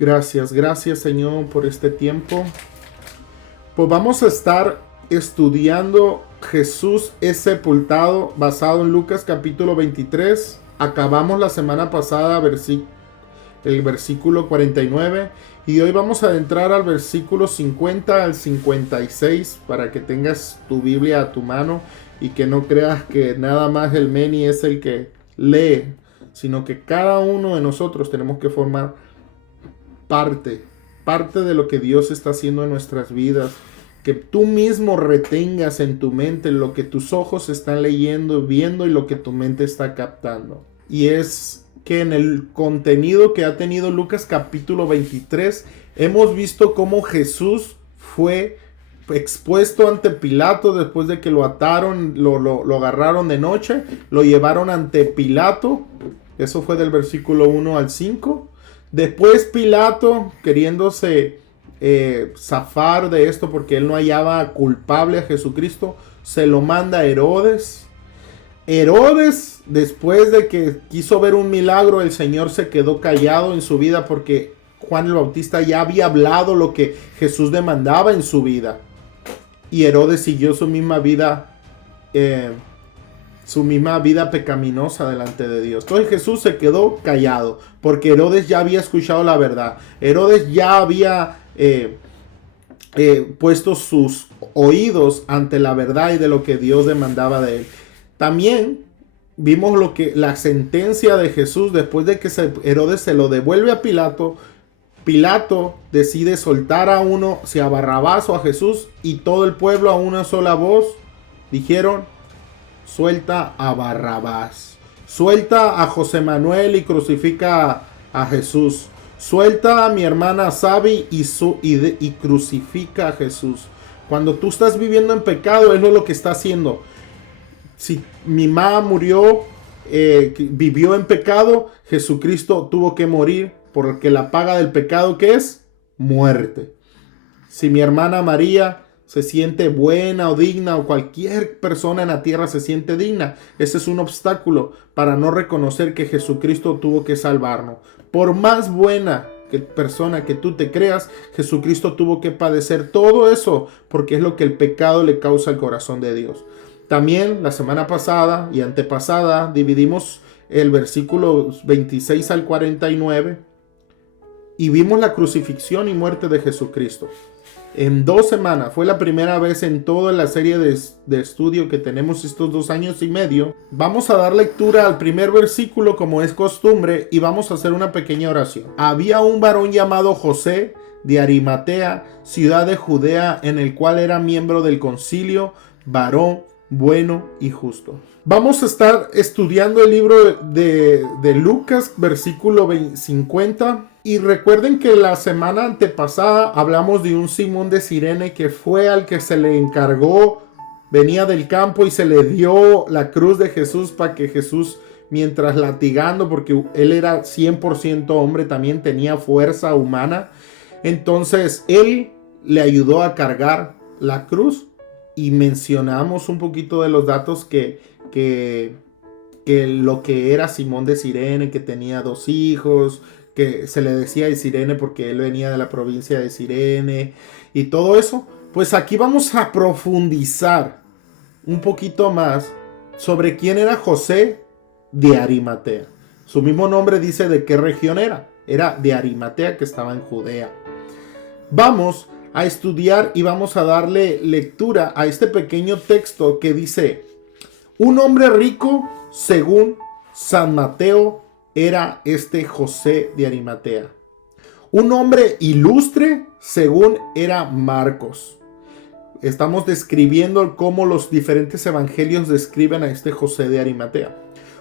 Gracias Señor por este tiempo. Pues vamos a estar estudiando Jesús es sepultado basado en Lucas capítulo 23. Acabamos la semana pasada el versículo 49 y hoy vamos a entrar al versículo 50 al 56 para que tengas tu Biblia a tu mano y que no creas que nada más el Meni es el que lee, sino que cada uno de nosotros tenemos que formar parte de lo que Dios está haciendo en nuestras vidas, que tú mismo retengas en tu mente lo que tus ojos están leyendo, viendo y lo que tu mente está captando. Y es que en el contenido que ha tenido Lucas capítulo 23, hemos visto cómo Jesús fue expuesto ante Pilato después de que lo ataron, lo agarraron de noche, lo llevaron ante Pilato. Eso fue del versículo 1 al 5. Después Pilato, queriéndose zafar de esto porque él no hallaba culpable a Jesucristo, se lo manda a Herodes. Herodes, después de que quiso ver un milagro, el Señor se quedó callado en su vida porque Juan el Bautista ya había hablado lo que Jesús demandaba en su vida. Y Herodes siguió su misma vida pecaminosa delante de Dios. Entonces Jesús se quedó callado porque Herodes ya había escuchado la verdad. Herodes ya había puesto sus oídos ante la verdad y de lo que Dios demandaba de él. También vimos la sentencia de Jesús después de que Herodes se lo devuelve a Pilato. Pilato decide soltar a uno, si a Barrabás o a Jesús, y todo el pueblo a una sola voz dijeron: suelta a Barrabás, suelta a José Manuel y crucifica a Jesús, suelta a mi hermana Sabi y crucifica a Jesús. Cuando tú estás viviendo en pecado, es lo que está haciendo. Si mi mamá murió, vivió en pecado, Jesucristo tuvo que morir porque la paga del pecado, ¿qué es? Muerte. Si mi hermana María se siente buena o digna, o cualquier persona en la tierra se siente digna, ese es un obstáculo para no reconocer que Jesucristo tuvo que salvarnos. Por más buena persona que tú te creas, Jesucristo tuvo que padecer todo eso porque es lo que el pecado le causa al corazón de Dios. También la semana pasada y antepasada dividimos el versículo 26 al 49 y vimos la crucifixión y muerte de Jesucristo. En 2 semanas, fue la primera vez en toda la serie de estudio que tenemos estos 2 años y medio. Vamos a dar lectura al primer versículo como es costumbre y vamos a hacer una pequeña oración. Había un varón llamado José de Arimatea, ciudad de Judea, en el cual era miembro del concilio, varón bueno y justo. Vamos a estar estudiando el libro de Lucas, versículo 50. Y recuerden que la semana antepasada hablamos de un Simón de Cirene que fue al que se le encargó, venía del campo y se le dio la cruz de Jesús para que Jesús, mientras latigando, porque él era 100% hombre, también tenía fuerza humana. Entonces él le ayudó a cargar la cruz y mencionamos un poquito de los datos que lo que era Simón de Cirene, que tenía 2 hijos, que se le decía de Cirene porque él venía de la provincia de Cirene y todo eso. Pues aquí vamos a profundizar un poquito más sobre quién era José de Arimatea. Su mismo nombre dice de qué región era. Era de Arimatea, que estaba en Judea. Vamos a estudiar y vamos a darle lectura a este pequeño texto que dice: un hombre rico, según San Mateo, era este José de Arimatea. Un hombre ilustre, según era Marcos. Estamos describiendo cómo los diferentes evangelios describen a este José de Arimatea.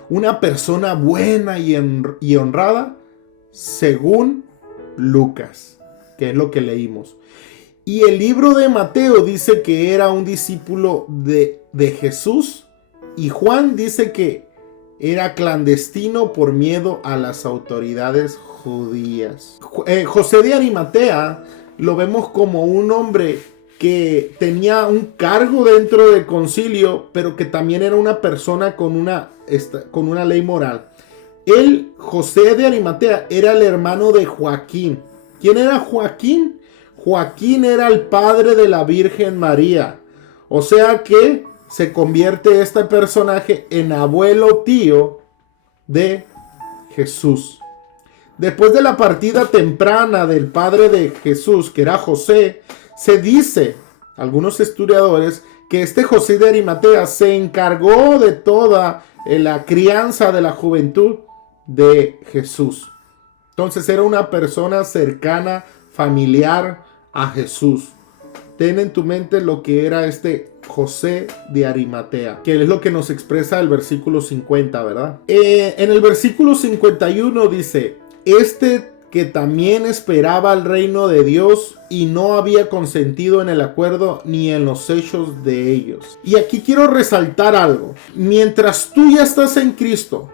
Una persona buena y honrada, según Lucas, que es lo que leímos. Y el libro de Mateo dice que era un discípulo de Jesús. Y Juan dice que era clandestino por miedo a las autoridades judías. José de Arimatea lo vemos como un hombre que tenía un cargo dentro del concilio, pero que también era una persona con una ley moral. Él, José de Arimatea, era el hermano de Joaquín. ¿Quién era Joaquín? Joaquín era el padre de la Virgen María. O sea que se convierte este personaje en abuelo tío de Jesús. Después de la partida temprana del padre de Jesús, que era José, se dice, algunos historiadores, que este José de Arimatea se encargó de toda la crianza de la juventud de Jesús. Entonces era una persona cercana, familiar a Jesús. Ten en tu mente lo que era este José de Arimatea, que es lo que nos expresa el versículo 50, ¿verdad? En el versículo 51 dice, este que también esperaba el reino de Dios y no había consentido en el acuerdo ni en los hechos de ellos. Y aquí quiero resaltar algo. Mientras tú ya estás en Cristo,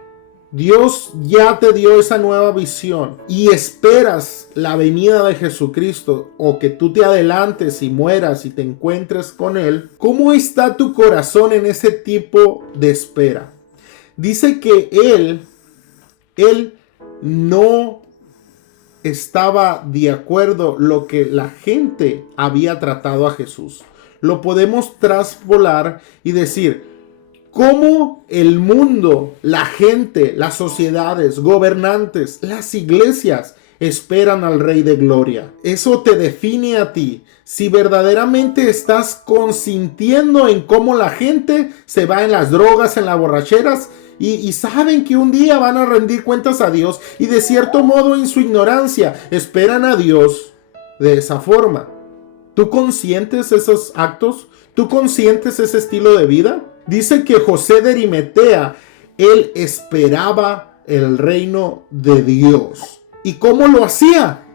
Dios ya te dio esa nueva visión y esperas la venida de Jesucristo o que tú te adelantes y mueras y te encuentres con Él. ¿Cómo está tu corazón en ese tipo de espera? Dice que Él no estaba de acuerdo lo que la gente había tratado a Jesús. Lo podemos traspolar y decir, cómo el mundo, la gente, las sociedades, gobernantes, las iglesias esperan al Rey de Gloria. Eso te define a ti. Si verdaderamente estás consintiendo en cómo la gente se va en las drogas, en las borracheras, y saben que un día van a rendir cuentas a Dios, y de cierto modo en su ignorancia esperan a Dios de esa forma. ¿Tú consientes esos actos? ¿Tú consientes ese estilo de vida? Dice que José de Arimatea, él esperaba el reino de Dios. ¿Y cómo lo hacía?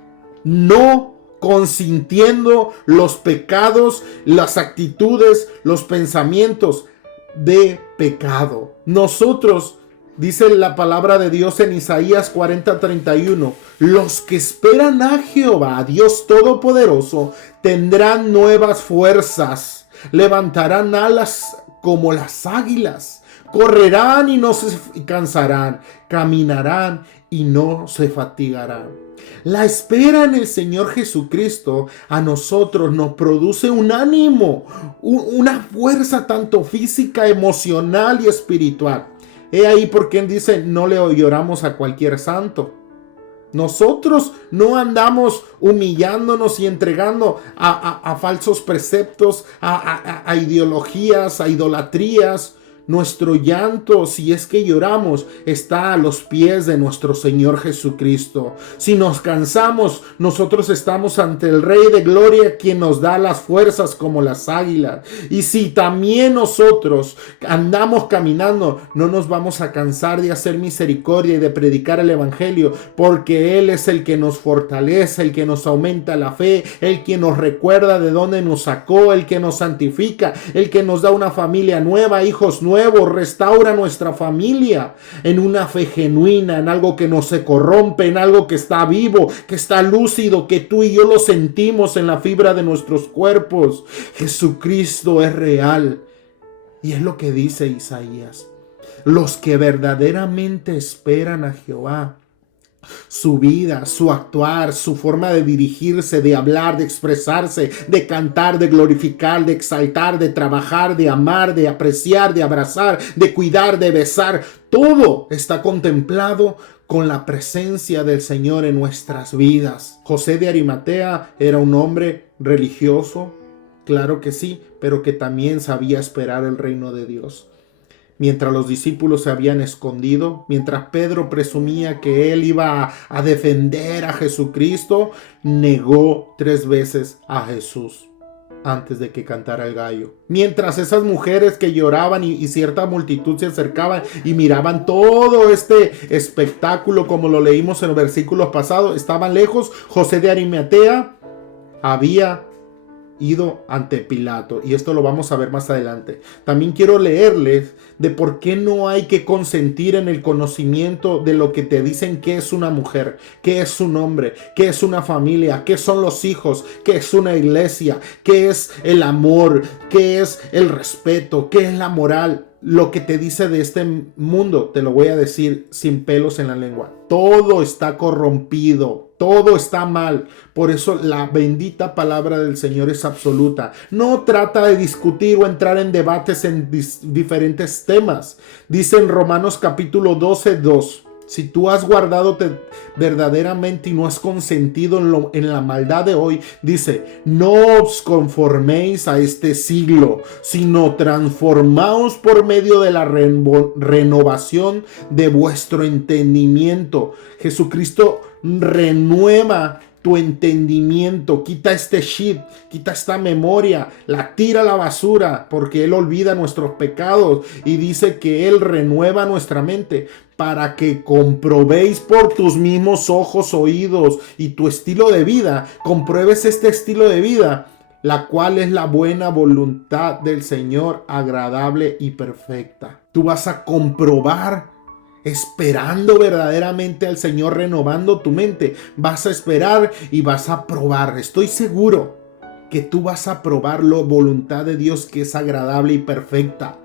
No consintiendo los pecados, las actitudes, los pensamientos de pecado. Nosotros, dice la palabra de Dios en Isaías 40:31, los que esperan a Jehová, a Dios Todopoderoso, tendrán nuevas fuerzas, levantarán alas como las águilas, correrán y no se cansarán, caminarán y no se fatigarán. La espera en el Señor Jesucristo a nosotros nos produce un ánimo, una fuerza tanto física, emocional y espiritual. He ahí por qué él dice, no le lloramos a cualquier santo. Nosotros no andamos humillándonos y entregando a falsos preceptos, a ideologías, a idolatrías. Nuestro llanto, si es que lloramos, está a los pies de nuestro Señor Jesucristo. Si nos cansamos, nosotros estamos ante el Rey de Gloria, quien nos da las fuerzas como las águilas. Y si también nosotros andamos caminando, no nos vamos a cansar de hacer misericordia y de predicar el Evangelio, porque Él es el que nos fortalece, el que nos aumenta la fe, el que nos recuerda de dónde nos sacó, el que nos santifica, el que nos da una familia nueva, hijos nuevos, restaura nuestra familia en una fe genuina, en algo que no se corrompe, en algo que está vivo, que está lúcido, que tú y yo lo sentimos en la fibra de nuestros cuerpos. Jesucristo es real. Y es lo que dice Isaías. Los que verdaderamente esperan a Jehová, su vida, su actuar, su forma de dirigirse, de hablar, de expresarse, de cantar, de glorificar, de exaltar, de trabajar, de amar, de apreciar, de abrazar, de cuidar, de besar, todo está contemplado con la presencia del Señor en nuestras vidas. José de Arimatea era un hombre religioso, claro que sí, pero que también sabía esperar el reino de Dios. Mientras los discípulos se habían escondido, mientras Pedro presumía que él iba a defender a Jesucristo, negó 3 veces a Jesús antes de que cantara el gallo. Mientras esas mujeres que lloraban y cierta multitud se acercaban y miraban todo este espectáculo, como lo leímos en los versículos pasados, estaban lejos. José de Arimatea había ido ante Pilato, y esto lo vamos a ver más adelante. También quiero leerles de por qué no hay que consentir en el conocimiento de lo que te dicen que es una mujer, que es un hombre, que es una familia, que son los hijos, que es una iglesia, que es el amor, que es el respeto, que es la moral. lo que te dice de este mundo, te lo voy a decir sin pelos en la lengua. Todo está corrompido, todo está mal. Por eso la bendita palabra del Señor es absoluta. No trata de discutir o entrar en debates en diferentes temas. Dice en Romanos capítulo 12:2. Si tú has guardado verdaderamente y no has consentido en la maldad de hoy, dice, no os conforméis a este siglo, sino transformaos por medio de la renovación de vuestro entendimiento. Jesucristo renueva tu entendimiento, quita este chip, quita esta memoria, la tira a la basura, porque Él olvida nuestros pecados y dice que Él renueva nuestra mente para que comprobéis por tus mismos ojos, oídos y tu estilo de vida, compruebes este estilo de vida, la cual es la buena voluntad del Señor, agradable y perfecta. Tú vas a comprobar esperando verdaderamente al Señor, renovando tu mente. Vas a esperar y vas a probar. Estoy seguro que tú vas a probar la voluntad de Dios, que es agradable y perfecta.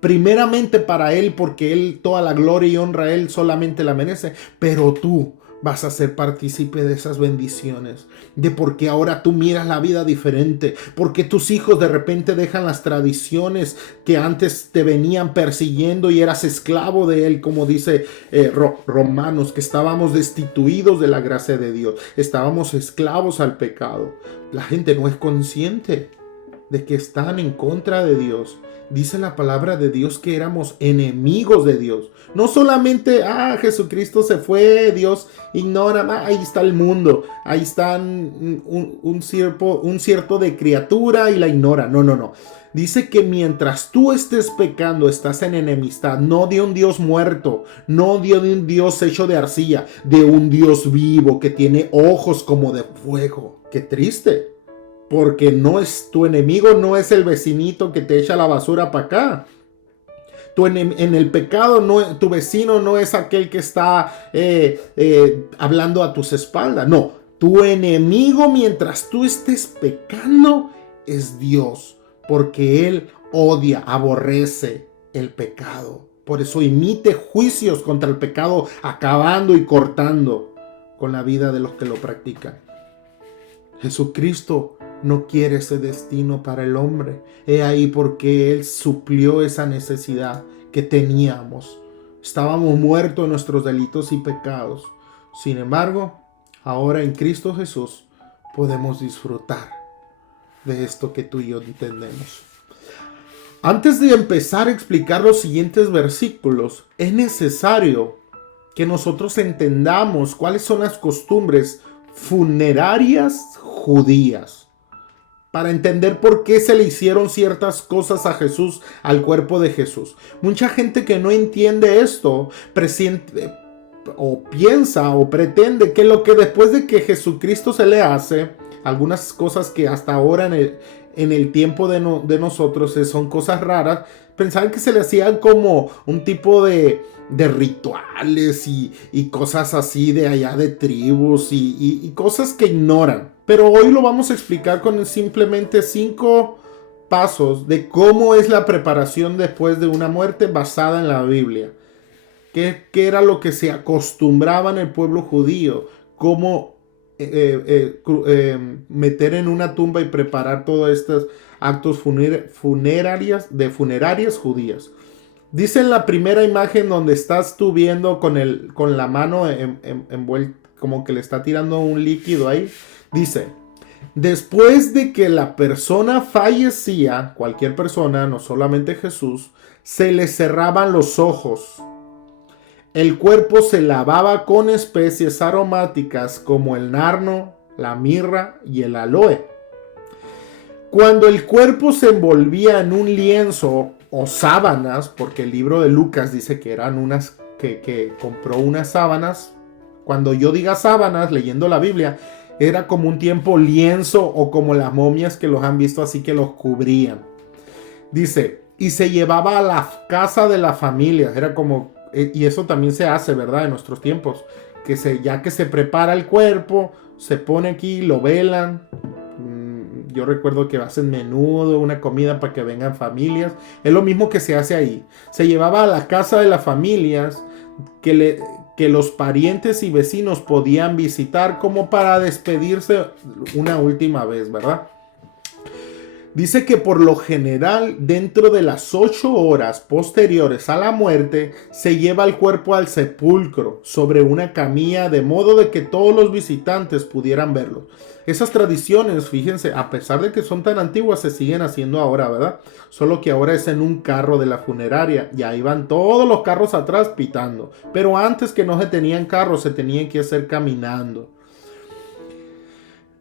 Primeramente para Él, porque Él toda la gloria y honra a Él solamente la merece. Pero tú vas a ser partícipe de esas bendiciones, de porque ahora tú miras la vida diferente, porque tus hijos de repente dejan las tradiciones que antes te venían persiguiendo y eras esclavo de él, como dice Romanos, que estábamos destituidos de la gracia de Dios, estábamos esclavos al pecado. La gente no es consciente de que están en contra de Dios. Dice la palabra de Dios que éramos enemigos de Dios. No solamente, Jesucristo se fue, Dios ignora, ahí está el mundo, ahí están un cierto de criatura y la ignora. No. Dice que mientras tú estés pecando, estás en enemistad, no de un Dios muerto, no de un Dios hecho de arcilla, de un Dios vivo que tiene ojos como de fuego. Qué triste. Porque no es tu enemigo, no es el vecinito que te echa la basura para acá. En el pecado, tu vecino no es aquel que está hablando a tus espaldas. No, tu enemigo mientras tú estés pecando es Dios. Porque Él odia, aborrece el pecado. Por eso emite juicios contra el pecado, acabando y cortando con la vida de los que lo practican. Jesucristo no quiere ese destino para el hombre. He ahí porque Él suplió esa necesidad que teníamos. Estábamos muertos en nuestros delitos y pecados. Sin embargo, ahora en Cristo Jesús podemos disfrutar de esto que tú y yo entendemos. Antes de empezar a explicar los siguientes versículos, es necesario que nosotros entendamos cuáles son las costumbres funerarias judías, para entender por qué se le hicieron ciertas cosas a Jesús, al cuerpo de Jesús. Mucha gente que no entiende esto presiente o piensa o pretende que lo que después de que Jesucristo se le hace, algunas cosas que hasta ahora en el tiempo de nosotros son cosas raras, pensaban que se le hacían como un tipo de rituales y cosas así de allá de tribus y cosas que ignoran. Pero hoy lo vamos a explicar con simplemente 5 pasos de cómo es la preparación después de una muerte basada en la Biblia. ¿Qué era lo que se acostumbraba en el pueblo judío? Cómo meter en una tumba y preparar todos estos actos funerarias judías. Dice en la primera imagen donde estás tú viendo con la mano envuelta, como que le está tirando un líquido ahí. Dice, después de que la persona fallecía, cualquier persona, no solamente Jesús, se le cerraban los ojos. El cuerpo se lavaba con especies aromáticas como el nardo, la mirra y el aloe. Cuando el cuerpo se envolvía en un lienzo o sábanas, porque el libro de Lucas dice que eran unas que compró unas sábanas. Cuando yo diga sábanas, leyendo la Biblia, era como un tiempo lienzo o como las momias que los han visto así que los cubrían. Dice, y se llevaba a la casa de la familia. Era como, y eso también se hace, ¿verdad? En nuestros tiempos. Ya que se prepara el cuerpo, se pone aquí, lo velan. Yo recuerdo que hacen menudo, una comida para que vengan familias. Es lo mismo que se hace ahí. Se llevaba a la casa de las familias que los parientes y vecinos podían visitar como para despedirse una última vez, ¿verdad? Dice que por lo general, dentro de las 8 horas posteriores a la muerte, se lleva el cuerpo al sepulcro sobre una camilla, de modo de que todos los visitantes pudieran verlo. Esas tradiciones, fíjense, a pesar de que son tan antiguas, se siguen haciendo ahora, ¿verdad? Solo que ahora es en un carro de la funeraria y ahí van todos los carros atrás pitando. Pero antes, que no se tenían carros, se tenían que hacer caminando.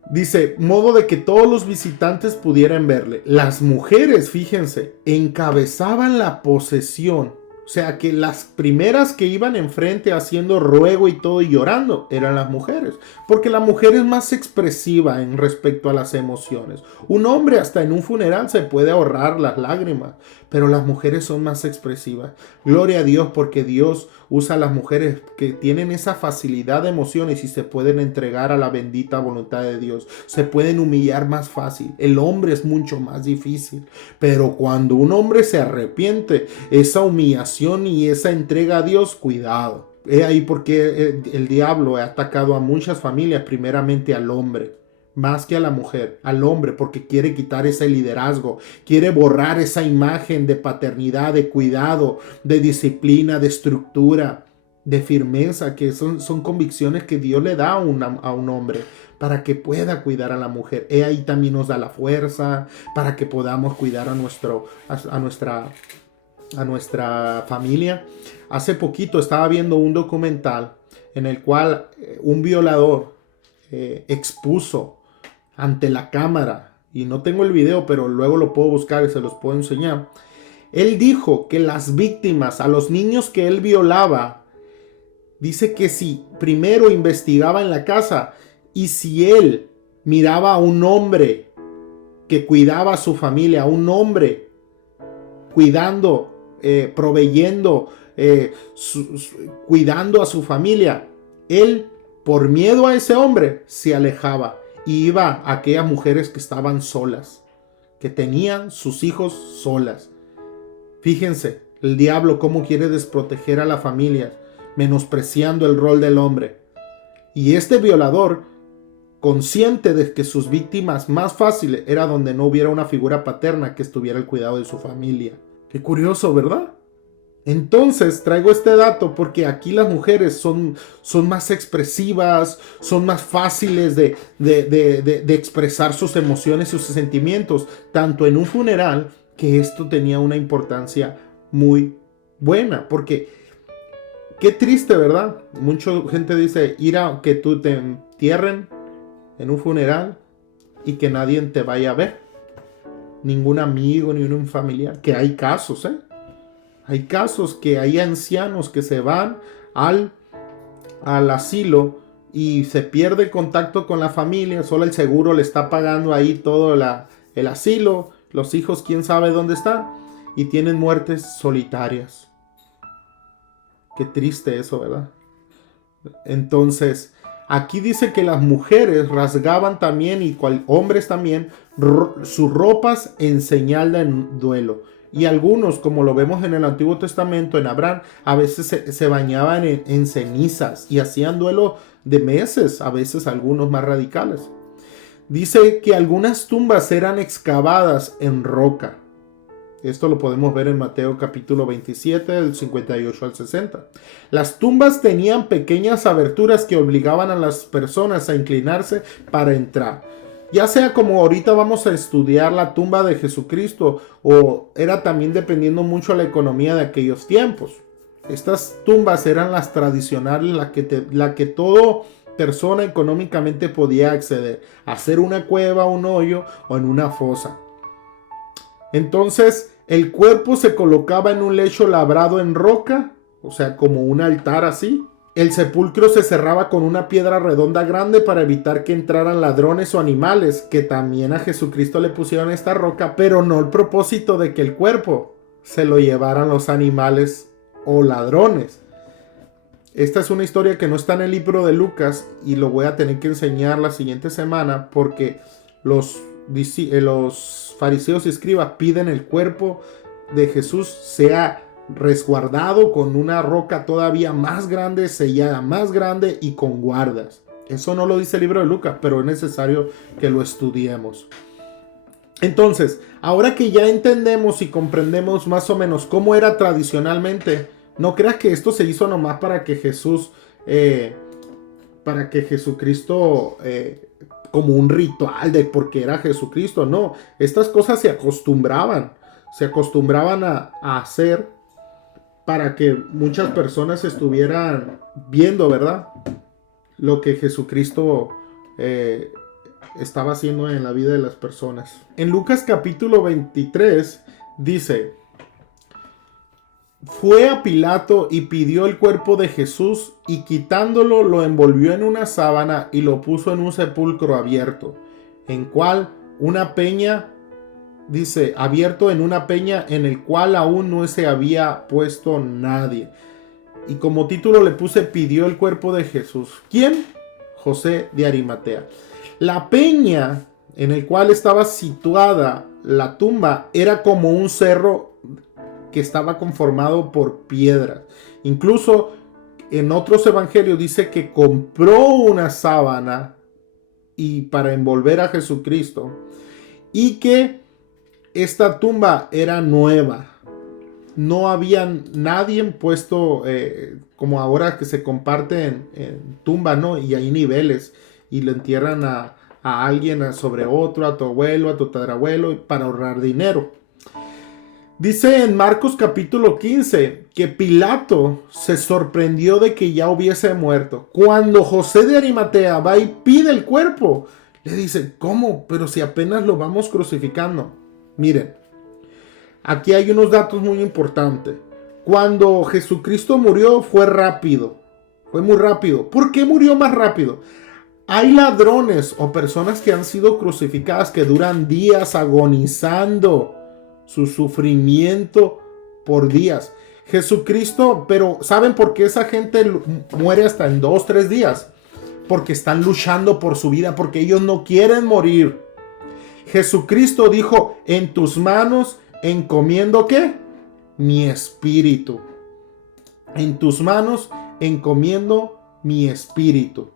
Dice, modo de que todos los visitantes pudieran verle. Las mujeres, fíjense, encabezaban la procesión. O sea que las primeras que iban enfrente haciendo ruego y todo y llorando eran las mujeres. Porque la mujer es más expresiva en respecto a las emociones. Un hombre hasta en un funeral se puede ahorrar las lágrimas. Pero las mujeres son más expresivas. Gloria a Dios, porque Dios usa a las mujeres que tienen esa facilidad de emociones y se pueden entregar a la bendita voluntad de Dios. Se pueden humillar más fácil. El hombre es mucho más difícil. Pero cuando un hombre se arrepiente, esa humillación y esa entrega a Dios, cuidado. Es ahí porque el diablo ha atacado a muchas familias, primeramente al hombre. Más que a la mujer, al hombre, porque quiere quitar ese liderazgo, quiere borrar esa imagen de paternidad, de cuidado, de disciplina, de estructura, de firmeza, que son convicciones que Dios le da a un hombre para que pueda cuidar a la mujer. Ahí también nos da la fuerza para que podamos cuidar a nuestra familia. Hace poquito estaba viendo un documental en el cual un violador expuso ante la cámara, y no tengo el video, pero luego lo puedo buscar y se los puedo enseñar. Él dijo que las víctimas, a los niños que él violaba, dice que si primero investigaba en la casa y si él miraba a un hombre que cuidaba a su familia, a un hombre cuidando, proveyendo, cuidando a su familia, él, por miedo a ese hombre, se alejaba y iba a aquellas mujeres que estaban solas, que tenían sus hijos solas. Fíjense, el diablo cómo quiere desproteger a la familia, menospreciando el rol del hombre. Y este violador, consciente de que sus víctimas más fáciles era donde no hubiera una figura paterna que estuviera al cuidado de su familia. Qué curioso, ¿verdad? Entonces traigo este dato porque aquí las mujeres son más expresivas, son más fáciles de expresar sus emociones, sus sentimientos, tanto en un funeral, que esto tenía una importancia muy buena, porque qué triste, ¿verdad? Mucha gente dice, ir a que tú te entierren en un funeral y que nadie te vaya a ver, ningún amigo ni un familiar, que hay casos, Hay casos que hay ancianos que se van al asilo y se pierde contacto con la familia, solo el seguro le está pagando ahí todo el asilo, los hijos quién sabe dónde están, y tienen muertes solitarias. Qué triste eso, ¿verdad? Entonces, aquí dice que las mujeres rasgaban también, y hombres también, sus ropas en señal de duelo. Y algunos, como lo vemos en el Antiguo Testamento, en Abraham, a veces se bañaban en cenizas y hacían duelo de meses, a veces algunos más radicales. Dice que algunas tumbas eran excavadas en roca. Esto lo podemos ver en Mateo capítulo 27, del 58 al 60. Las tumbas tenían pequeñas aberturas que obligaban a las personas a inclinarse para entrar. Ya sea como ahorita vamos a estudiar la tumba de Jesucristo, o era también dependiendo mucho de la economía de aquellos tiempos. Estas tumbas eran las tradicionales, la que toda persona económicamente podía acceder. Hacer una cueva, un hoyo o en una fosa. Entonces el cuerpo se colocaba en un lecho labrado en roca, o sea, como un altar así. El sepulcro se cerraba con una piedra redonda grande para evitar que entraran ladrones o animales, que también a Jesucristo le pusieron esta roca, pero no el propósito de que el cuerpo se lo llevaran los animales o ladrones. Esta es una historia que no está en el libro de Lucas y lo voy a tener que enseñar la siguiente semana, porque los los fariseos y escribas piden el cuerpo de Jesús sea resguardado con una roca todavía más grande, sellada más grande y con guardas. Eso no lo dice el libro de Lucas, pero es necesario que lo estudiemos. Entonces, ahora que ya entendemos y comprendemos más o menos cómo era tradicionalmente, no creas que esto se hizo nomás para que Jesucristo, como un ritual de porque era Jesucristo. No, estas cosas se acostumbraban a hacer para que muchas personas estuvieran viendo, ¿verdad? Lo que Jesucristo estaba haciendo en la vida de las personas. En Lucas capítulo 23 dice: fue a Pilato y pidió el cuerpo de Jesús, y quitándolo lo envolvió en una sábana y lo puso en un sepulcro abierto, en cual una peña, dice, abierto en una peña en el cual aún no se había puesto nadie. Y como título le puse: pidió el cuerpo de Jesús. ¿Quién? José de Arimatea. La peña en el cual estaba situada la tumba era como un cerro que estaba conformado por piedras. Incluso en otros evangelios dice que compró una sábana y para envolver a Jesucristo, y que esta tumba era nueva. No había nadie puesto como ahora que se comparte en tumba, ¿no? Y hay niveles y lo entierran a alguien sobre otro, a tu abuelo, a tu tatarabuelo, para ahorrar dinero. Dice en Marcos capítulo 15 que Pilato se sorprendió de que ya hubiese muerto. Cuando José de Arimatea va y pide el cuerpo, le dice: ¿cómo? Pero si apenas lo vamos crucificando. Miren, aquí hay unos datos muy importantes. Cuando Jesucristo murió fue rápido. Fue muy rápido. ¿Por qué murió más rápido? Hay ladrones o personas que han sido crucificadas que duran días agonizando su sufrimiento por días. Jesucristo, pero ¿saben por qué esa gente muere hasta en 2-3 días? Porque están luchando por su vida, porque ellos no quieren morir. Jesucristo dijo: en tus manos encomiendo ¿qué? Mi espíritu. En tus manos encomiendo mi espíritu.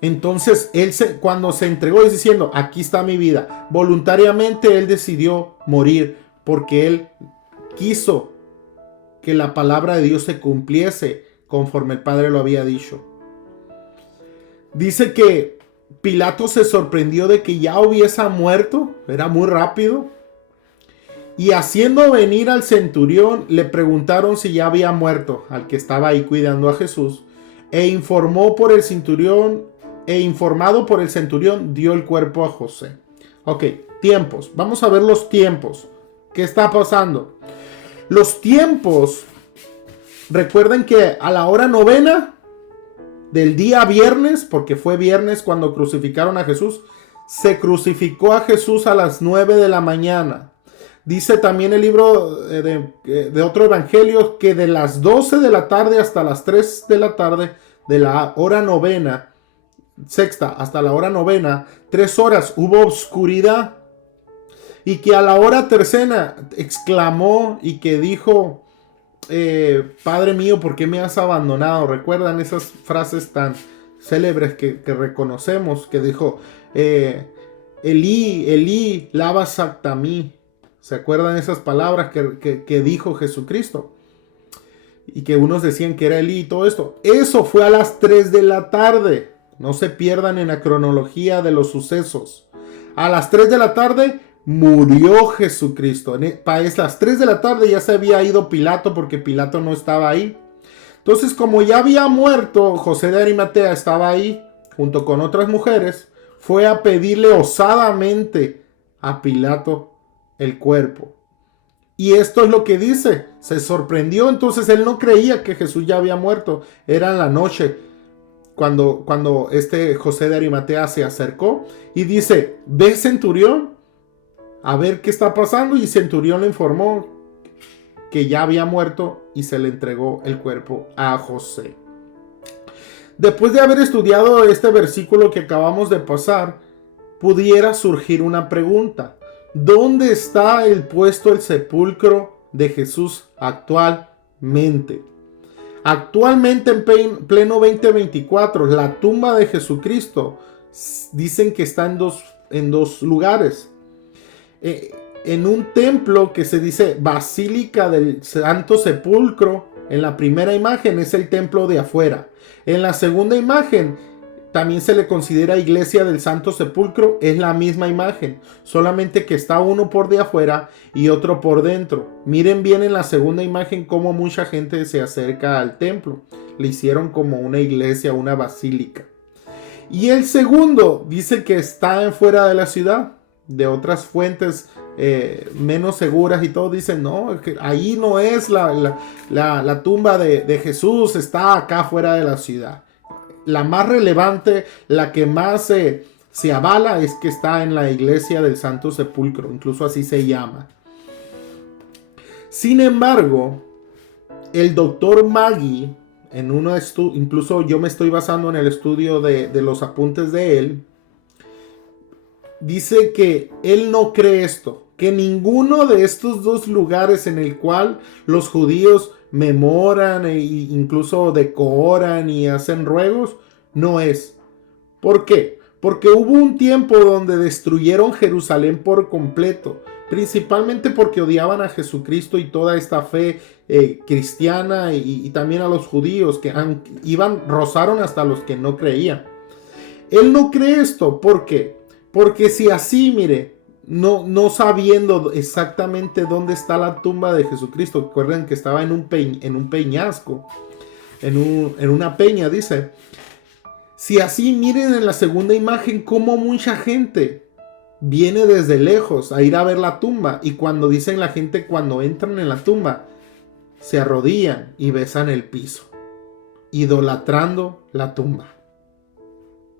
Entonces él cuando se entregó es diciendo: aquí está mi vida. Voluntariamente él decidió morir porque él quiso que la palabra de Dios se cumpliese conforme el Padre lo había dicho. Dice que Pilato se sorprendió de que ya hubiese muerto. Era muy rápido. Y haciendo venir al centurión, le preguntaron si ya había muerto, al que estaba ahí cuidando a Jesús. Informado por el centurión, dio el cuerpo a José. Ok, tiempos. Vamos a ver los tiempos. ¿Qué está pasando? Los tiempos. Recuerden que a la hora novena del día viernes, porque fue viernes cuando crucificaron a Jesús, se crucificó a Jesús a las 9 de la mañana. Dice también el libro de otro evangelio que de las 12 de la tarde hasta las 3 de la tarde, de la hora novena, sexta hasta la hora novena, 3 horas hubo oscuridad, y que a la hora tercera exclamó y que dijo: Padre mío, ¿por qué me has abandonado? Recuerdan esas frases tan célebres que reconocemos, que dijo: Elí, Elí, lama sabactani. ¿Se acuerdan esas palabras que dijo Jesucristo? Y que unos decían que era Elí y todo esto. Eso fue a las 3 de la tarde. No se pierdan en la cronología de los sucesos. A las 3 de la tarde murió Jesucristo. Para las 3 de la tarde ya se había ido Pilato, porque Pilato no estaba ahí. Entonces, como ya había muerto, José de Arimatea estaba ahí junto con otras mujeres. Fue a pedirle osadamente a Pilato el cuerpo. Y esto es lo que dice: se sorprendió. Entonces él no creía que Jesús ya había muerto. Era en la noche cuando José de Arimatea se acercó y dice: ve, centurión, a ver qué está pasando. Y centurión le informó que ya había muerto y se le entregó el cuerpo a José. Después de haber estudiado este versículo que acabamos de pasar, pudiera surgir una pregunta. ¿Dónde está puesto el sepulcro de Jesús actualmente? Actualmente en pleno 2024, la tumba de Jesucristo dicen que está en dos lugares. En un templo que se dice Basílica del Santo Sepulcro, en la primera imagen es el templo de afuera. En la segunda imagen también se le considera Iglesia del Santo Sepulcro, es la misma imagen, solamente que está uno por de afuera y otro por dentro. Miren bien en la segunda imagen cómo mucha gente se acerca al templo. Le hicieron como una iglesia, una basílica. Y el segundo dice que está fuera de la ciudad. De otras fuentes menos seguras y todo dicen, no, que ahí no es la tumba de Jesús, está acá fuera de la ciudad. La más relevante, la que más se avala es que está en la Iglesia del Santo Sepulcro, incluso así se llama. Sin embargo, el doctor Maggie, en uno incluso yo me estoy basando en el estudio de los apuntes de él, dice que él no cree esto, que ninguno de estos dos lugares en el cual los judíos memoran e incluso decoran y hacen ruegos, no es. ¿Por qué? Porque hubo un tiempo donde destruyeron Jerusalén por completo, principalmente porque odiaban a Jesucristo y toda esta fe cristiana y también a los judíos que rozaron hasta los que no creían. Él no cree esto, ¿por qué? Porque si así, mire, no sabiendo exactamente dónde está la tumba de Jesucristo, recuerden que estaba en un peñasco, en una peña, dice. Si así, miren en la segunda imagen cómo mucha gente viene desde lejos a ir a ver la tumba. Y cuando dicen la gente, cuando entran en la tumba, se arrodillan y besan el piso, idolatrando la tumba.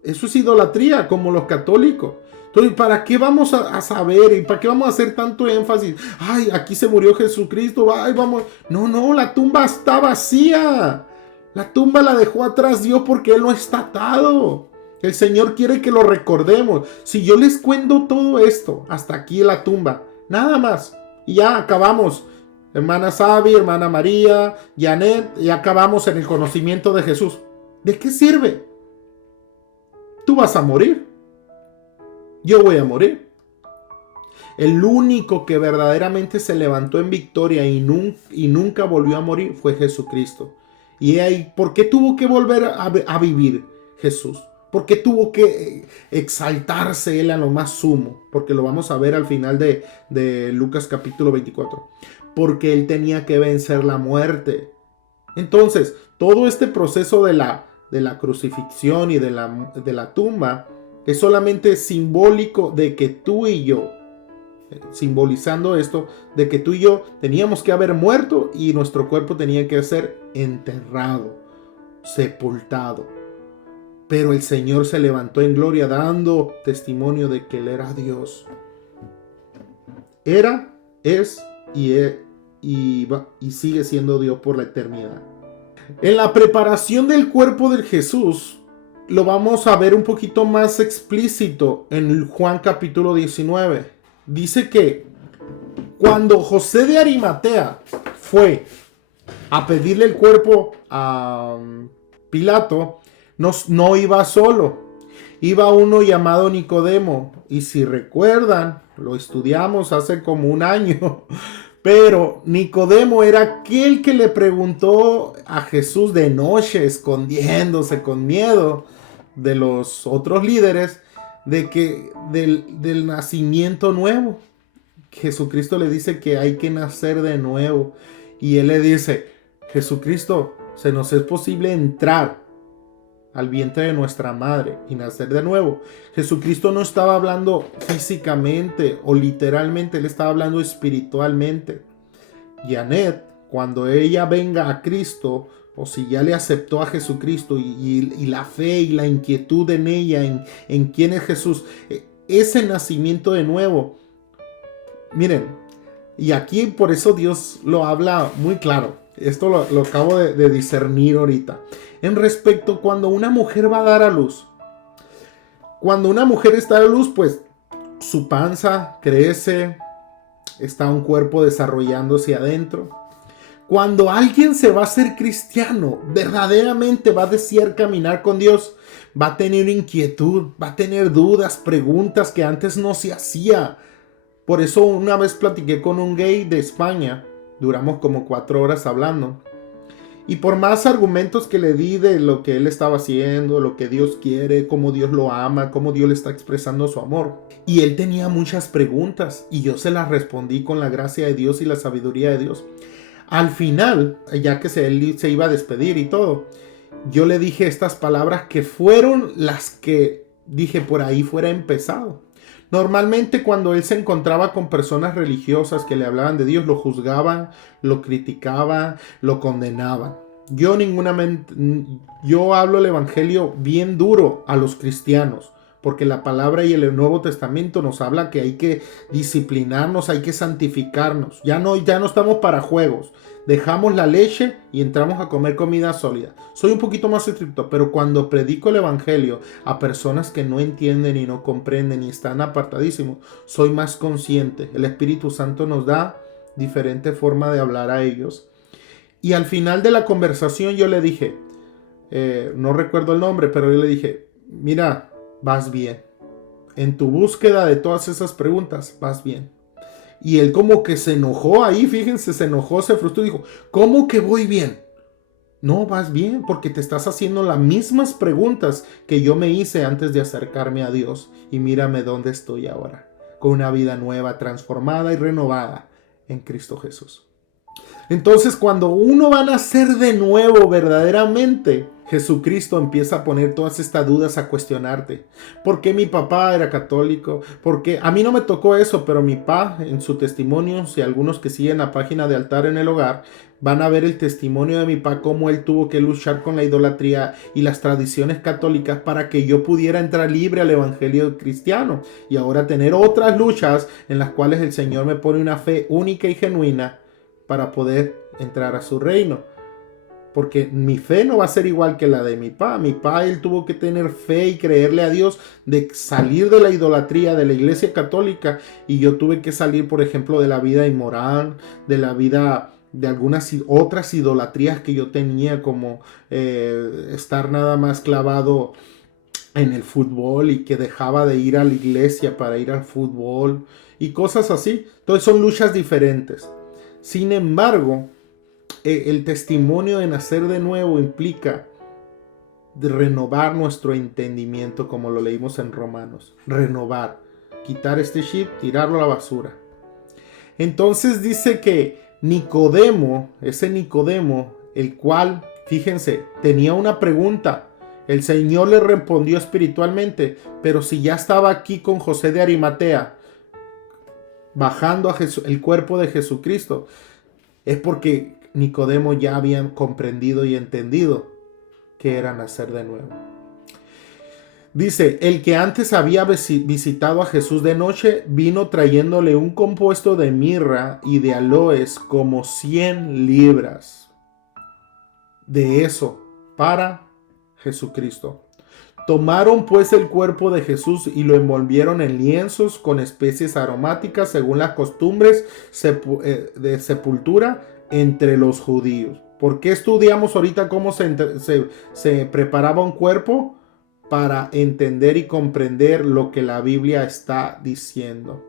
Eso es idolatría, como los católicos. Entonces, ¿para qué vamos a saber? ¿Y para qué vamos a hacer tanto énfasis? Ay, aquí se murió Jesucristo. Ay, vamos. No, la tumba está vacía. La tumba la dejó atrás Dios porque Él no está atado. El Señor quiere que lo recordemos. Si yo les cuento todo esto, hasta aquí la tumba, nada más. Y ya acabamos. Hermana Sabi, hermana María, Janet, y acabamos en el conocimiento de Jesús. ¿De qué sirve? Tú vas a morir. Yo voy a morir. El único que verdaderamente se levantó en victoria y nunca volvió a morir fue Jesucristo. Y ahí, ¿por qué tuvo que volver a vivir Jesús? ¿Por qué tuvo que exaltarse Él a lo más sumo? Porque lo vamos a ver al final de Lucas capítulo 24. Porque Él tenía que vencer la muerte. Entonces, todo este proceso de la crucifixión y de la tumba es solamente simbólico de que tú y yo, simbolizando esto, de que tú y yo teníamos que haber muerto y nuestro cuerpo tenía que ser enterrado, sepultado. Pero el Señor se levantó en gloria dando testimonio de que Él era Dios. Era, es y sigue siendo Dios por la eternidad. En la preparación del cuerpo de Jesús lo vamos a ver un poquito más explícito en Juan capítulo 19. Dice que cuando José de Arimatea fue a pedirle el cuerpo a Pilato, no iba solo, iba uno llamado Nicodemo. Y si recuerdan, lo estudiamos hace como un año, pero Nicodemo era aquel que le preguntó a Jesús de noche, escondiéndose con miedo de los otros líderes, del nacimiento nuevo. Jesucristo le dice que hay que nacer de nuevo. Y él le dice, Jesucristo, se nos es posible entrar al vientre de nuestra madre y nacer de nuevo. Jesucristo no estaba hablando físicamente o literalmente, Él estaba hablando espiritualmente. Janet, cuando ella venga a Cristo, o si ya le aceptó a Jesucristo y la fe y la inquietud en ella, en quién es Jesús, ese nacimiento de nuevo, miren, y aquí por eso Dios lo habla muy claro. Esto lo acabo de discernir ahorita. En respecto cuando una mujer va a dar a luz, Cuando una mujer está a luz, pues su panza crece, está un cuerpo desarrollándose adentro. Cuando alguien se va a ser cristiano, verdaderamente va a desear caminar con Dios, va a tener inquietud, va a tener dudas, preguntas que antes no se hacía. Por eso una vez platiqué con un gay de España, duramos como 4 horas hablando. Y por más argumentos que le di de lo que él estaba haciendo, lo que Dios quiere, cómo Dios lo ama, cómo Dios le está expresando su amor. Y él tenía muchas preguntas y yo se las respondí con la gracia de Dios y la sabiduría de Dios. Al final, ya que él se iba a despedir y todo, yo le dije estas palabras que fueron las que dije por ahí fuera empezado. Normalmente cuando él se encontraba con personas religiosas que le hablaban de Dios, lo juzgaban, lo criticaban, lo condenaban. Yo hablo el evangelio bien duro a los cristianos, porque la palabra y el Nuevo Testamento nos habla que hay que disciplinarnos, hay que santificarnos. Ya no estamos para juegos. Dejamos la leche y entramos a comer comida sólida. Soy un poquito más estricto, pero cuando predico el evangelio a personas que no entienden y no comprenden y están apartadísimos, soy más consciente. El Espíritu Santo nos da diferente forma de hablar a ellos. Y al final de la conversación yo le dije, no recuerdo el nombre, pero yo le dije, mira, vas bien. En tu búsqueda de todas esas preguntas, vas bien. Y él como que se enojó ahí, fíjense, se enojó, se frustró y dijo, ¿cómo que voy bien? No, vas bien, porque te estás haciendo las mismas preguntas que yo me hice antes de acercarme a Dios. Y mírame dónde estoy ahora, con una vida nueva, transformada y renovada en Cristo Jesús. Entonces, cuando uno va a nacer de nuevo verdaderamente, Jesucristo empieza a poner todas estas dudas, a cuestionarte. ¿Por qué mi papá era católico? Porque a mí no me tocó eso, pero mi papá, en su testimonio, si algunos que siguen la página de Altar en el Hogar, van a ver el testimonio de mi papá, cómo él tuvo que luchar con la idolatría y las tradiciones católicas para que yo pudiera entrar libre al evangelio cristiano y ahora tener otras luchas en las cuales el Señor me pone una fe única y genuina para poder entrar a su reino. Porque mi fe no va a ser igual que la de mi papá. Mi papá, él tuvo que tener fe y creerle a Dios de salir de la idolatría de la iglesia católica. Y yo tuve que salir, por ejemplo, de la vida inmoral, de la vida de algunas otras idolatrías que yo tenía, como estar nada más clavado en el fútbol y que dejaba de ir a la iglesia para ir al fútbol y cosas así. Entonces son luchas diferentes. Sin embargo, el testimonio de nacer de nuevo implica de renovar nuestro entendimiento, como lo leímos en Romanos. Renovar, quitar este chip, tirarlo a la basura. Entonces dice que Nicodemo, ese Nicodemo, el cual, fíjense, tenía una pregunta. El Señor le respondió espiritualmente, pero si ya estaba aquí con José de Arimatea, bajando a el cuerpo de Jesucristo, es porque Nicodemo ya había comprendido y entendido que era nacer de nuevo. Dice, el que antes había visitado a Jesús de noche vino trayéndole un compuesto de mirra y de aloes como 100 libras de eso para Jesucristo. Tomaron pues el cuerpo de Jesús y lo envolvieron en lienzos con especies aromáticas según las costumbres de sepultura entre los judíos. ¿Por qué estudiamos ahorita cómo se preparaba un cuerpo? Para entender y comprender lo que la Biblia está diciendo.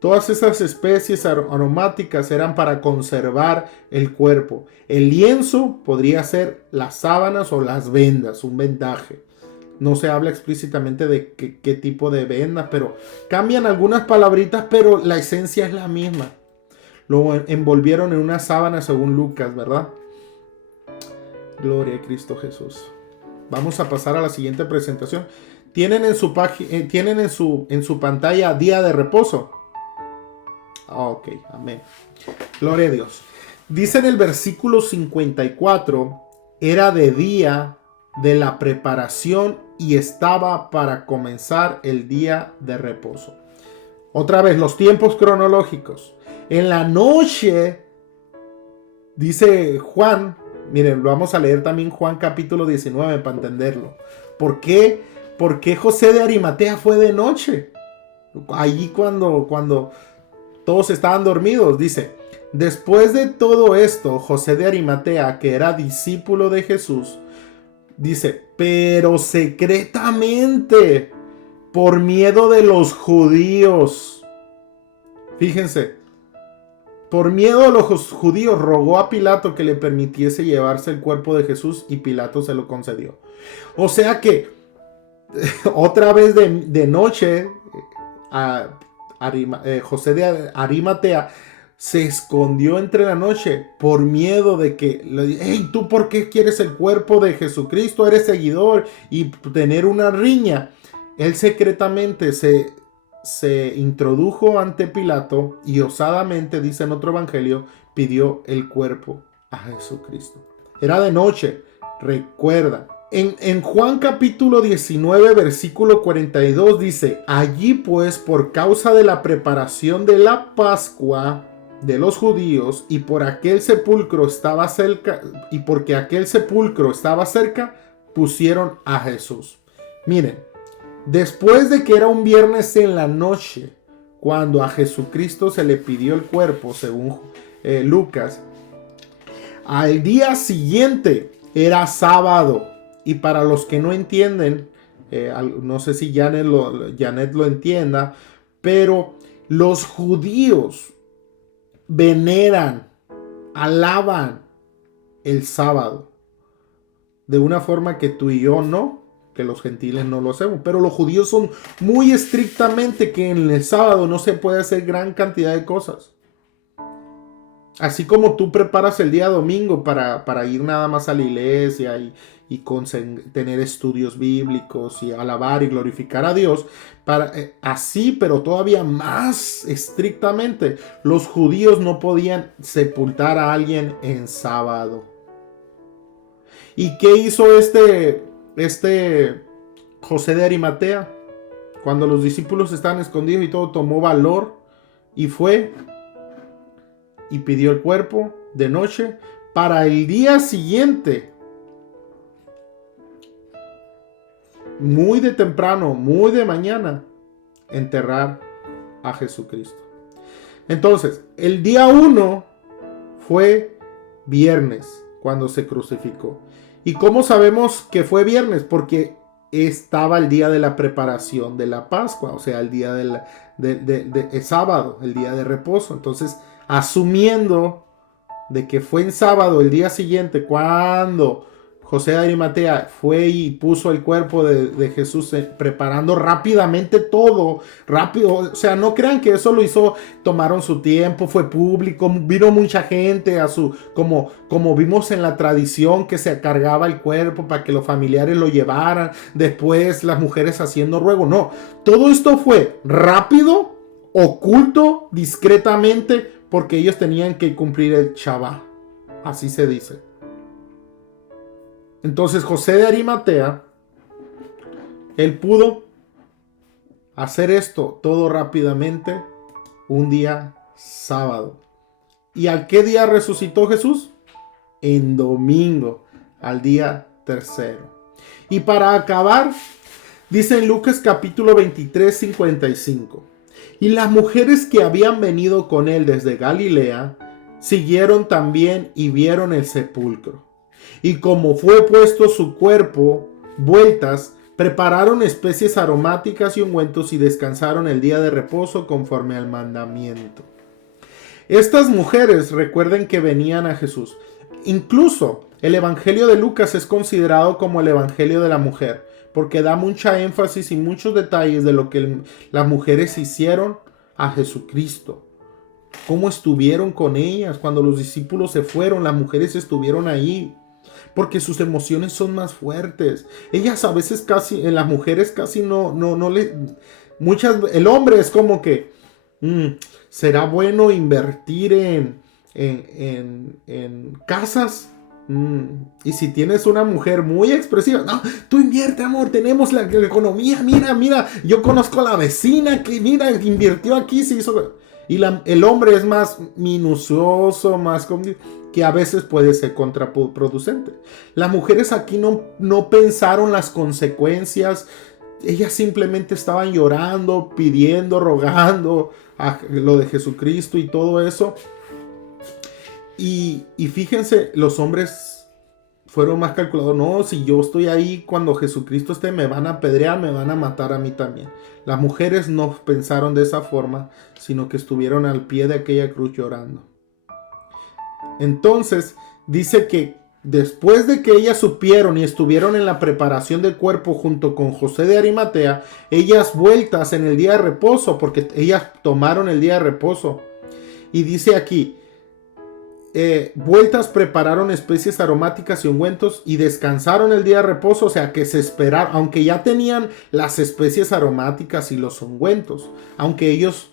Todas esas especies aromáticas eran para conservar el cuerpo. El lienzo podría ser las sábanas o las vendas, un vendaje. No se habla explícitamente de qué tipo de vendas, pero cambian algunas palabritas, pero la esencia es la misma. Lo envolvieron en una sábana según Lucas, ¿verdad? Gloria a Cristo Jesús. Vamos a pasar a la siguiente presentación. Tienen en su pantalla día de reposo. Ok, amén. Gloria a Dios. Dice en el versículo 54, era de día de la preparación y estaba para comenzar el día de reposo. Otra vez, los tiempos cronológicos. En la noche, dice Juan, miren, vamos a leer también Juan capítulo 19 para entenderlo. ¿Por qué? ¿por qué José de Arimatea fue de noche? Allí cuando todos estaban dormidos, dice, después de todo esto, José de Arimatea, que era discípulo de Jesús, dice, pero secretamente, por miedo de los judíos. Fíjense, por miedo a los judíos rogó a Pilato que le permitiese llevarse el cuerpo de Jesús y Pilato se lo concedió. O sea que otra vez de noche, José de Arimatea se escondió entre la noche por miedo de que, hey, ¿tú por qué quieres el cuerpo de Jesucristo? Eres seguidor, y tener una riña. Él secretamente se introdujo ante Pilato y osadamente, dice en otro evangelio, pidió el cuerpo a Jesucristo. Era de noche, recuerda. En Juan capítulo 19, versículo 42 dice, allí pues por causa de la preparación de la Pascua de los judíos y por aquel sepulcro estaba cerca, y porque aquel sepulcro estaba cerca, pusieron a Jesús. Miren, después de que era un viernes en la noche, cuando a Jesucristo se le pidió el cuerpo, según Lucas, al día siguiente era sábado. Y para los que no entienden, no sé si Janet lo entienda, pero los judíos veneran, alaban el sábado de una forma que tú y yo no, que los gentiles no lo hacemos. Pero los judíos son muy estrictamente que en el sábado no se puede hacer gran cantidad de cosas. Así como tú preparas el día domingo para ir nada más a la iglesia y tener estudios bíblicos y alabar y glorificar a Dios, así, pero todavía más estrictamente, los judíos no podían sepultar a alguien en sábado. ¿Y qué hizo este José de Arimatea? Cuando los discípulos estaban escondidos y todo, tomó valor y fue y pidió el cuerpo de noche para el día siguiente, muy de temprano, muy de mañana, enterrar a Jesucristo. Entonces, el día 1 fue viernes cuando se crucificó. ¿Y cómo sabemos que fue viernes? Porque estaba el día de la preparación de la Pascua, o sea, el día del sábado, el día de reposo. Entonces, asumiendo de que fue en sábado, el día siguiente, cuando José de Arimatea fue y puso el cuerpo de Jesús, preparando rápidamente todo, rápido. O sea, no crean que eso lo hizo, tomaron su tiempo, fue público, vino mucha gente como vimos en la tradición, que se cargaba el cuerpo para que los familiares lo llevaran, después las mujeres haciendo ruego. No, todo esto fue rápido, oculto, discretamente, porque ellos tenían que cumplir el Shabbat. Así se dice. Entonces José de Arimatea, él pudo hacer esto todo rápidamente un día sábado. ¿Y a qué día resucitó Jesús? En domingo, al día tercero. Y para acabar, dice en Lucas capítulo 23, 55. Y las mujeres que habían venido con él desde Galilea siguieron también y vieron el sepulcro. Y como fue puesto su cuerpo vueltas, prepararon especies aromáticas y ungüentos y descansaron el día de reposo conforme al mandamiento. Estas mujeres, recuerden que venían a Jesús. Incluso el evangelio de Lucas es considerado como el evangelio de la mujer, porque da mucha énfasis y muchos detalles de lo que las mujeres hicieron a Jesucristo. Cómo estuvieron con ellas cuando los discípulos se fueron, las mujeres estuvieron ahí. Porque sus emociones son más fuertes. Ellas a veces casi, en las mujeres casi no le... el hombre es como que, ¿será bueno invertir en casas? Y si tienes una mujer muy expresiva, no, tú invierte, amor, tenemos la economía, mira, yo conozco a la vecina que, mira, invirtió aquí, se hizo... Y el hombre es más minucioso, que a veces puede ser contraproducente. Las mujeres aquí no pensaron las consecuencias Ellas simplemente estaban llorando, pidiendo, rogando a lo de Jesucristo y todo eso. Y fíjense, los hombres fueron más calculados. No, si yo estoy ahí cuando Jesucristo esté, me van a apedrear, me van a matar a mí también. Las mujeres no pensaron de esa forma, sino que estuvieron al pie de aquella cruz llorando. Entonces, dice que después de que ellas supieron y estuvieron en la preparación del cuerpo junto con José de Arimatea, ellas vueltas en el día de reposo, porque ellas tomaron el día de reposo. Y dice aquí, vueltas prepararon especies aromáticas y ungüentos y descansaron el día de reposo, o sea que se esperaron, aunque ya tenían las especies aromáticas y los ungüentos, aunque ellos,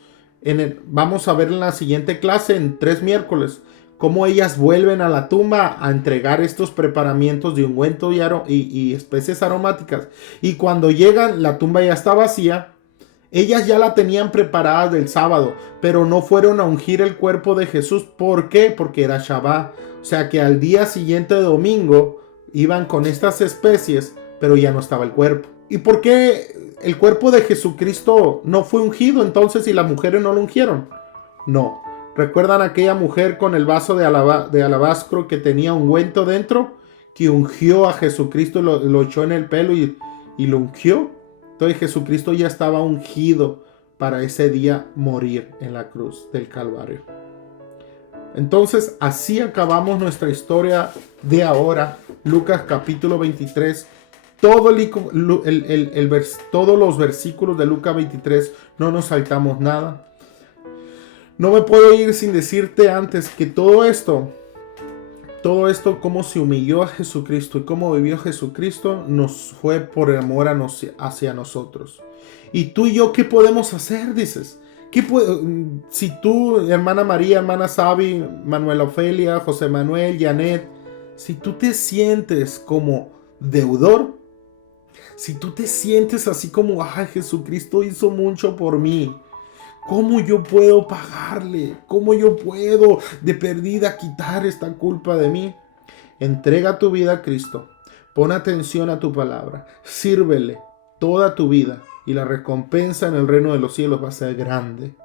vamos a ver en la siguiente clase, en 3 miércoles, cómo ellas vuelven a la tumba a entregar estos preparamientos de ungüento y especies aromáticas, y cuando llegan la tumba ya está vacía. Ellas ya la tenían preparada del sábado, pero no fueron a ungir el cuerpo de Jesús. ¿Por qué? Porque era Shabbat. O sea que al día siguiente de domingo iban con estas especies, pero ya no estaba el cuerpo. ¿Y por qué el cuerpo de Jesucristo no fue ungido entonces y las mujeres no lo ungieron? No. ¿Recuerdan aquella mujer con el vaso de alabastro que tenía ungüento dentro? Que ungió a Jesucristo, lo echó en el pelo y lo ungió. Entonces Jesucristo ya estaba ungido para ese día morir en la cruz del Calvario. Entonces así acabamos nuestra historia de ahora. Lucas capítulo 23. Todos los versículos de Lucas 23, no nos saltamos nada. No me puedo ir sin decirte antes que todo esto, cómo se humilló a Jesucristo y cómo vivió Jesucristo, nos fue por amor hacia nosotros. ¿Y tú y yo qué podemos hacer? Dices. Si tú, hermana María, hermana Sabi, Manuela Ofelia, José Manuel, Janet, si tú te sientes como deudor, si tú te sientes así como, ay, Jesucristo hizo mucho por mí, ¿cómo yo puedo pagarle? ¿Cómo yo puedo de perdida quitar esta culpa de mí? Entrega tu vida a Cristo. Pon atención a tu palabra. Sírvele toda tu vida y la recompensa en el reino de los cielos va a ser grande.